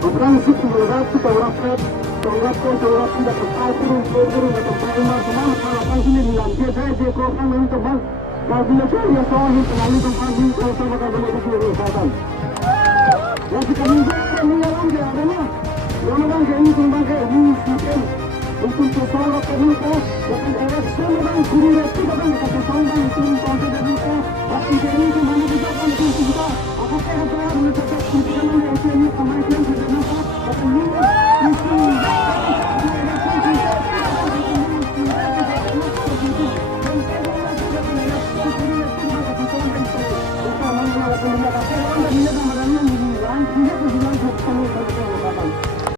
Berlangsung melewati Taurat tidak terkait dengan turun atau perkembangan semangat harapan sini dengan dia program yang terbang bagi yang soalnya pengali kembali bersama kabinet itu selatan. Yang kita minta menyalam dia adalah yang bangga ini sebagai mungkin untuk sesuatu terluka dan era semua kuliah kita kan kita sambung untuk konten terluka tapi ini kembali kita akan kita apakah kita mencatat kepentingan yang ini kemarin kita dapat akan